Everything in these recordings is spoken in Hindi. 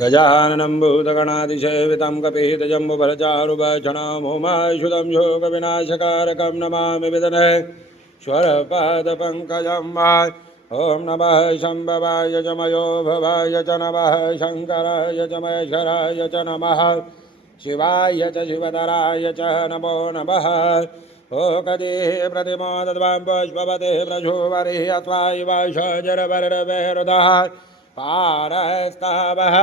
गजाननं भूतगणातिसेवितं कपिहितजम्बुफलचारुभक्षणं उमाशुतं शोकविनाशकारकं नमामि विघ्नेश्वरपादपङ्कजं ॐ नमः शम्भवाय च मयो भवाय च नमः शङ्कराय च महेश्वराय च नमः शिवाय च शिवधराय च नमो नमः ओकदेः प्रतिमोदध्वां पुष्पवते प्रचुवरिः अथवा इव शजरवरवेरुदः पारस्तवः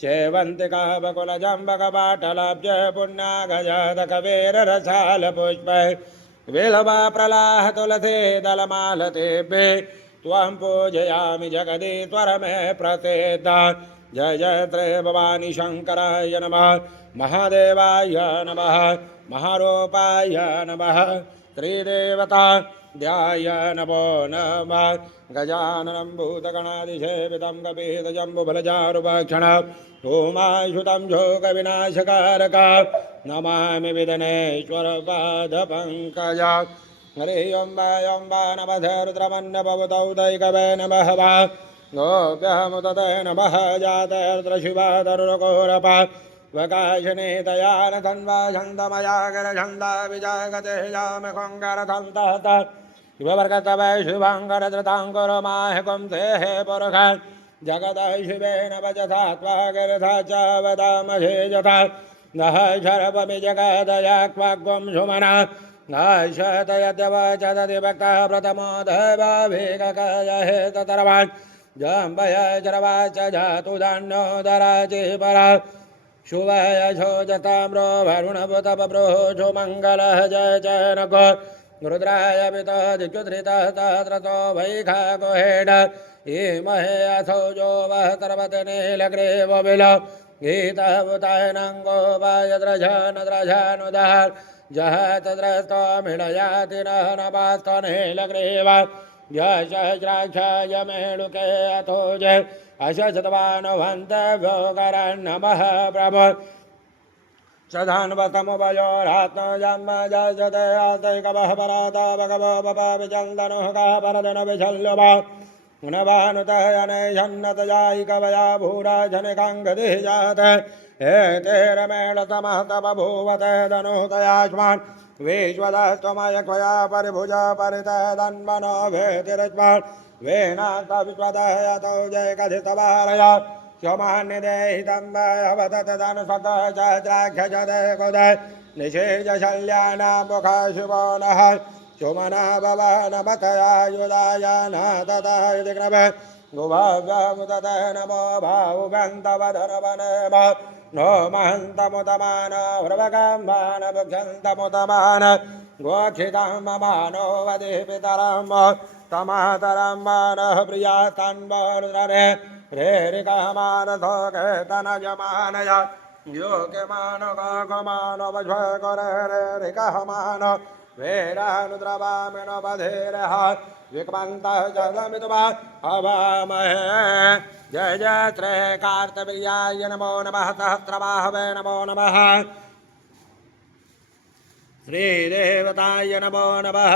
शेवन्तिका बकुलजम्बकपाटलब्ज पुण्यागजातकवीररसालपुष्प विलवा प्रलाह तुलसी दलमालतेभ्ये त्वं पूजयामि जगदीश्वर मे प्रसीद जय जय त्रय भवानी शंकराय नमः महादेवाय नमः महारूपाय नमः त्रिदेवता ध्याय नमो नमः गजाननं भूतगणाधिसेवितं कपिहितजम्बुफलचारुभक्षणं धूमाशुतं शोकविनाशकारक नमामि विघ्नेश्वरपादपङ्कजं हरि ओं वा नमः रुद्रमन्नभवतौ दैकवे नमः वा गोभ्यमुदते नमः जातर्द्रशिवातरुरघोरपा वकाशनेतयानधन्वा छन्दमया गरछन्दा विजगते याम कङ्करधन्तः शिववर्गतवै शिवाङ्गरधृताङ्कुरमाहकं देः पुरुष जगदः शिवेन वचसा त्वागरथा च वदामहे यथा नः शरपमि जगदया क्वाग्वं सुमना नाशतयद्यवचदति भक्तः प्रथमो दैवाभिककयहे ततर्वान् जम्बय चरवाच जातु दान्योदराचि परा शुभय शोजताम्रो वरुणभुतपब्रो सुमङ्गलः जय जय नको रुद्राय पितः दिक्युधृतः तत्रतो वैखागोहेड इमहे अथो जो वः सर्वतनीलग्रीव बिल गीतः भूताय नङ्गो वायद्रजानुदः जहतद्रस्तमिळयाति नः नभास्तनीलग्रीव सहस्राक्षाय मेणुके अथो जय अशतवानवन्तभ्यो करन्नमः प्रभो सधान्वतमुभयोरात्मजन्मजयतैकवः पराता भगवो बपविचन्दनुः कः परदनविशल्यवा गुणवानुतः अनैषन्नतजायिकवया भूराजनिकाङ्गदिः जात एतेरमेणतमः तमभूवते धनुतयास्मान् विश्वदस्त्वमयक्वया परिभुजा परितदन्मनो भेतिरस्मान् वेनास्तविश्वदः यतो जयकथितवारया क्षमान्यदेहितं भवतदनुसतः सहस्राक्षजदे कुदय निषेजशल्यानां मुखशुभो नः सुमना भवनमतयायुधाय न ततः इति क्रमे गुभव्यमुदतः नमो भावुभन्तवधनवनेम नो महन्तमुतमान व्रवकम्बानभुक्षन्तमुतमान गोक्षितं ममानो वदिः पितरं तमातरं मानः प्रियास्तन्वरुद्ररे रेरिकमानथोकेतनजमानय योग्यमानो काकमानो वज्वकरेरिकहमान वेरानुद्रवामिनो बधेरः विक्मन्तः जगमितुमा हवामहे जय जय त्रे कार्तवीर्याय नमो नमः सहस्रबाहवे नमो नमः श्रीदेवताय नमो नमः।